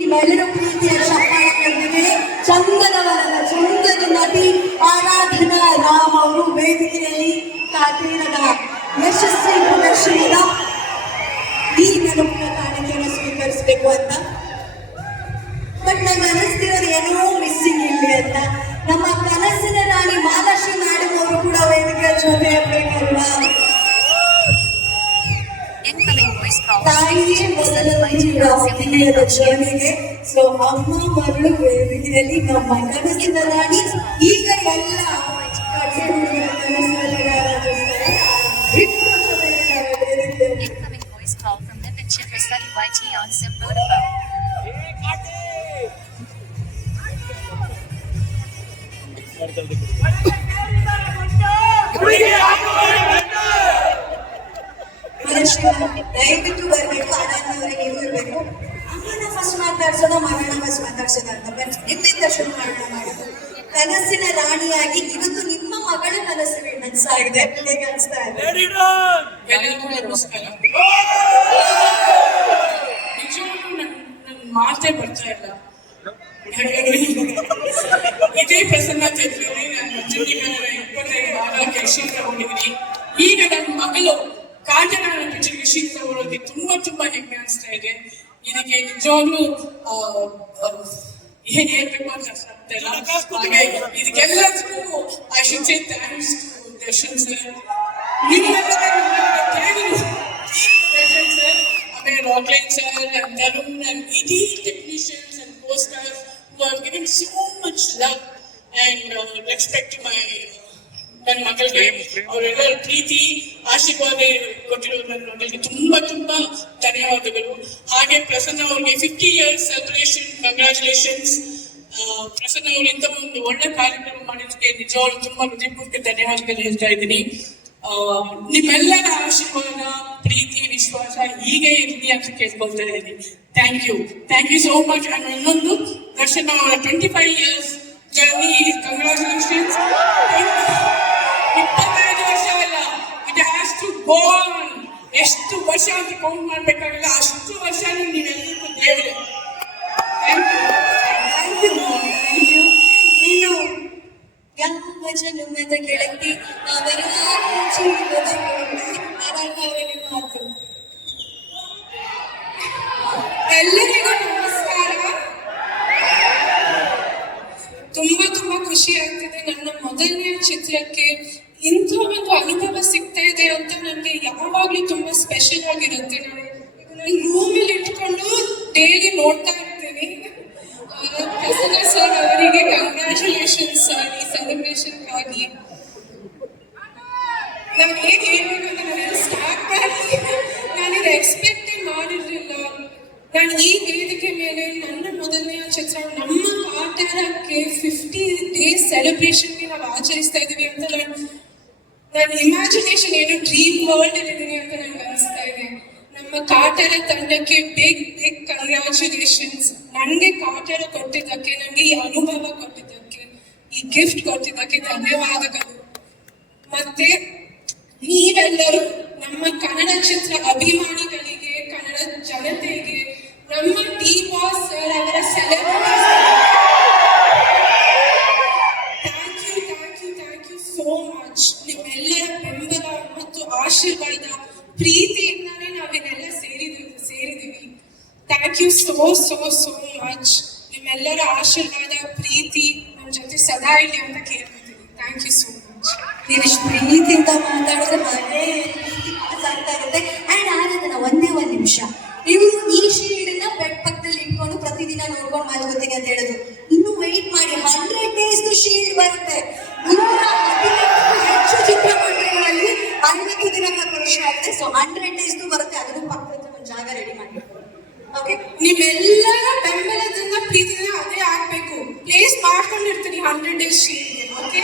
ನಿಮ್ಮೆಲ್ಲರ ಪ್ರೀತಿಯ ಚಪ್ಪಾಳೆಯೊಂದಿಗೆ ಚಂದನವನದ ಚಂದದ ನಟಿ ಆರಾಧನಾ ರಾಮ್ ಅವರು ವೇದಿಕೆಯಲ್ಲಿ ಕಾಟೀರದ ಯಶಸ್ವಿ ಪ್ರದರ್ಶನದ ಈ ನೆನಪಿನ ಕಾಣಿಕೆಯನ್ನು ಸ್ವೀಕರಿಸಬೇಕು ಅಂತ. ಬಟ್ ನಂಗೆ ಅನಿಸ್ತಿರೋದು ಏನೋ ತಾಯಿಯೇ ಮೊದಲ ಅಭಿನಯದ ಜರ್ನಿಗೆ ಸೊ ಅಮ್ಮ ಮಗಳು ವೇದಿಕೆಯಲ್ಲಿ ನಮ್ಮ ಕನಸಿನ ರಾಣಿ ಈಗ ಎಲ್ಲ ಕಥೆ ಹುಡುಗರ ಮನುಷ್ಯ ದಯವಿಟ್ಟು ಬರಬೇಕು ಅದಾದ್ಮೇಲೆ ನೀವು ಇರಬೇಕು. ಅಮ್ಮನ ಫಸ್ಟ್ ಮಾತಾಡ್ಸೋಣ ಮಗಳ ಫಸ್ಟ್ ಮಾತಾಡ್ಸೋಣ ಅಂತ. ಬನ್ನಿ ನಿಮ್ಮಿಂದ ಶುರು ಮಾಡೋಣ ಮಾಡಿ ಕನಸಿನ ರಾಣಿಯಾಗಿ ಇವತ್ತು ನಿಮ್ಮ ಮಗಳ ಕನಸು ನನಸಾಗಿದೆ ಹೇಗೆ ಅನಿಸ್ತಾ ಇದೆ? ಎಲ್ಲರಿಗೂ ನಮಸ್ಕಾರ. ನಿಜವಾಗ್ಲೂ ನನ್ ನನ್ ಮಾತೇ ಬರ್ತಾ ಇಲ್ಲ. ಇದೇ ಪ್ರಸನ್ನ ಚೇತನಲ್ಲಿ ನಾನು ಚಂಡೀಗಢ ಇಪ್ಪತ್ತೈದು ವಾರ ಕೆಲಸ ತಗೊಂಡಿದ್ದೀನಿ ಈಗ ನನ್ನ ಮಗಳು ಕಾಟನಾಡ ಪಿಕ್ಚರ್ಗೆ ಶೀತ ತಗೊಳ್ಳೋಕೆ ತುಂಬಾ ತುಂಬಾ ಹೆಮ್ಮೆ ಅನಿಸ್ತಾ ಇದೆ ಇದಕ್ಕೆ ನಿಜವಾಗ್ಲೂ ಆ, ಆ, ಏನ್ ಹೇಳ್ಬೇಕು ಅಂತ ಅರ್ಥ ಆಗ್ತಾ ಇಲ್ಲ ಹಾಗಾಗಿ ಇದಕ್ಕೆಲ್ಲದಕ್ಕೂ I should say thanks to Darshan sir ನಿಮ್ಮೆಲ್ಲರ ಥ್ಯಾಂಕ್ಸ್ ದರ್ಶನ್ ಸರ್ ಆಮೇಲೆ Rockline sir and Tarun and ಇಡೀ technicians and co-stars who have given so much love and uh, respect ಮಗಳಿಗೆ ಅವರೆಲ್ಲರ ಪ್ರೀತಿ, ಆಶೀರ್ವಾದ ಕೊಟ್ಟಿರುವುದನ್ನು ನೋಡಲಿಕ್ಕೆ ತುಂಬಾ ತುಂಬಾ ಧನ್ಯವಾದಗಳು. ಹಾಗೆ ಪ್ರಸನ್ನ ಅವ್ರಿಗೆ fifty years celebration congratulations Prasanna ಅವರು ಇಂತ ಒಂದು ಒಳ್ಳೆ ಕಾರ್ಯಕ್ರಮ ಮಾಡಿದ್ದಕ್ಕೆ ನಿಜವಾಗ್ಲೂ ತುಂಬಾ ಹೃದಯಪೂರ್ವಕ ಧನ್ಯವಾದಗಳು ಹೇಳ್ತಾ ಇದ್ದೀನಿ. ನಿಮ್ಮೆಲ್ಲರ ಆಶೀರ್ವಾದ, ಪ್ರೀತಿ, ವಿಶ್ವಾಸ ಹೀಗೆ ಇರಲಿ ಅಂತ ಕೇಳ್ಕೊಳ್ತಾ ಇದ್ದೀನಿ. Thank you thank you so much ಇನ್ನೊಂದು ದರ್ಶನ ಅವರ twenty five years journey congratulations count ಮಾಡ್ಬೇಕಾಗಿಲ್ಲ. ಅಷ್ಟು ವರ್ಷ ನೀನೆಲ್ಲರಿಗೂ ದೇವರೇ. ನೀನು ಯಾವ ಜನ್ಮದ ಗೆಳತಿ ಅವರ. ಆರಾಧ ಅವರಿಗೆ ಮಾತು ಎಲ್ಲರಿಗೂ ನಮಸ್ಕಾರ. ತುಂಬಾ ತುಂಬಾ ಖುಷಿ ಆಗ್ತಿದೆ. ನನ್ನ ಮೊದಲನೇ ಚಿತ್ರಕ್ಕೆ ಇಂಥ ಒಂದು ಅನುಭವ ಸಿಗ್ತಾ ಇದೆ ಅಂತ ನನಗೆ ಯಾವಾಗಲೂ ತುಂಬಾ ಸ್ಪೆಷಲ್ ಆಗಿರುತ್ತೆ. ನಾನು ರೂಮಲ್ಲಿ ಇಟ್ಕೊಂಡು ಡೈಲಿ ನೋಡ್ತಾ ಇರ್ತೀನಿ. ಪ್ರಸನ್ನ ಸರ್ ಅವರಿಗೆ ಕಂಗ್ರ್ಯಾಚುಲೇಷನ್ ಸರ್ ಈ ಸೆಲೆಬ್ರೇಷನ್ಗಾಗಿ ನಾನು ಏನ್ ಹೇಳ್ಬೇಕು ಅಂತ ನಾನು ಸ್ಟಾರ್ಟ್ ನಾನು ಇದು ಎಕ್ಸ್ಪೆಕ್ಟೇ ಮಾಡಿರ್ಲಿಲ್ಲ. ನಾನು ಈ ವೇದಿಕೆ ಮೇಲೆ ನನ್ನ ಮೊದಲನೆಯ ಚಿತ್ರ, ನಮ್ಮ ಕಾಟರಕ್ಕೆ ಫಿಫ್ಟಿ ಡೇಸ್ ಸೆಲೆಬ್ರೇಷನ್ಗೆ ನಾವು ಆಚರಿಸ್ತಾ ಇದ್ದೀವಿ ಅಂತ ನಾನು ನನ್ನ ಇಮ್ಯಾಜಿನೇಷನ್ ಏನು ಡ್ರೀಮ್ ವರ್ಲ್ಡ್ ಇದ್ದೀನಿ ಅಂತ ನನಗೆ ಅನಿಸ್ತಾ ಇದೆ. ನಮ್ಮ ಕಾಟರ ತಂಡಕ್ಕೆ ಬಿಗ್ ಬಿಗ್ ಕಂಗ್ರ್ಯಾಚುಲೇಷನ್ಸ್ ನನಗೆ ಕಾಟರ ಕೊಟ್ಟಿದ್ದಕ್ಕೆ ನನಗೆ ಈ ಅನುಭವ ಕೊಟ್ಟಿದ್ದಕ್ಕೆ, ಈ ಗಿಫ್ಟ್ ಕೊಟ್ಟಿದ್ದಕ್ಕೆ ಧನ್ಯವಾದಗಳು. ಮತ್ತೆ ನೀವೆಲ್ಲರೂ ನಮ್ಮ ಕನ್ನಡ ಚಿತ್ರ ಅಭಿಮಾನಿಗಳಿಗೆ, ಕನ್ನಡ ಜನತೆಗೆ, ನಮ್ಮ ಟಿ ಬಾಸ್ ಸರ್ ಅವರ ಸೆಲೆಬ್ರಿಟೀಸ್ ಪ್ರೀತಿಯಿಂದಾನೇ ನಾವಿದೆಲ್ಲ ಸೇರಿದ್ವಿ, ಸೇರಿದೀವಿ. Thank you so so so much ನಿಮ್ಮೆಲ್ಲರ ಆಶೀರ್ವಾದ, ಪ್ರೀತಿ ನಮ್ಮ ಜೊತೆ ಸದಾ ಇರಲಿ ಅಂತ ಕೇಳ್ಕೊತೀನಿ. ಥ್ಯಾಂಕ್ ಯು ಸೋ ಮಚ್ ನೀವು ಇಷ್ಟು ಪ್ರೀತಿಯಿಂದ ಮಾತಾಡಿದ್ರೆ ಮನೆ ಪಾಸ್ ಇರುತ್ತೆ. ಅಂಡ್ ಆನಂದನ ಒಂದೇ ಒಂದು ನಿಮಿಷ. ನೀವು ಈ ಶೀಲ್ಡ್ನ ಬೆಡ್ ಪಕ್ಕದಲ್ಲಿ ಇಟ್ಕೊಂಡು ಪ್ರತಿದಿನ ನೋಡ್ಕೊಂಡು ಮಲಗೋತೀನಿ ಅಂತ ಹೇಳಿದ್ರು ಇನ್ನು ವೆಯ್ಟ್ ಮಾಡಿ. ಹಂಡ್ರೆಡ್ ಡೇಸ್ ಶೀಲ್ಡ್ ಬರುತ್ತೆ. ನೂರ ಹದಿನೆಂಟಕ್ಕೂ ಹೆಚ್ಚು ಚಿತ್ರಮಂದಿರಗಳಲ್ಲಿ ಐವತ್ತು ದಿನಗಳ ಆಗಿದೆ ಸೊ ಹಂಡ್ರೆಡ್ ಡೇಸ್ ಬರುತ್ತೆ. ಅದನ್ನು ಪಕ್ಕದ ಒಂದು ಜಾಗ ರೆಡಿ ಮಾಡಿ ಓಕೆ ನಿಮ್ಮೆಲ್ಲರ ಬೆಂಬಲದಿಂದ ಪ್ರೀತಿನ ಅದೇ ಆಗ್ಬೇಕು. ಪ್ಲೇಸ್ ಮಾಡ್ಕೊಂಡಿರ್ತೀನಿ ಹಂಡ್ರೆಡ್ ಡೇಸ್ ಓಕೆ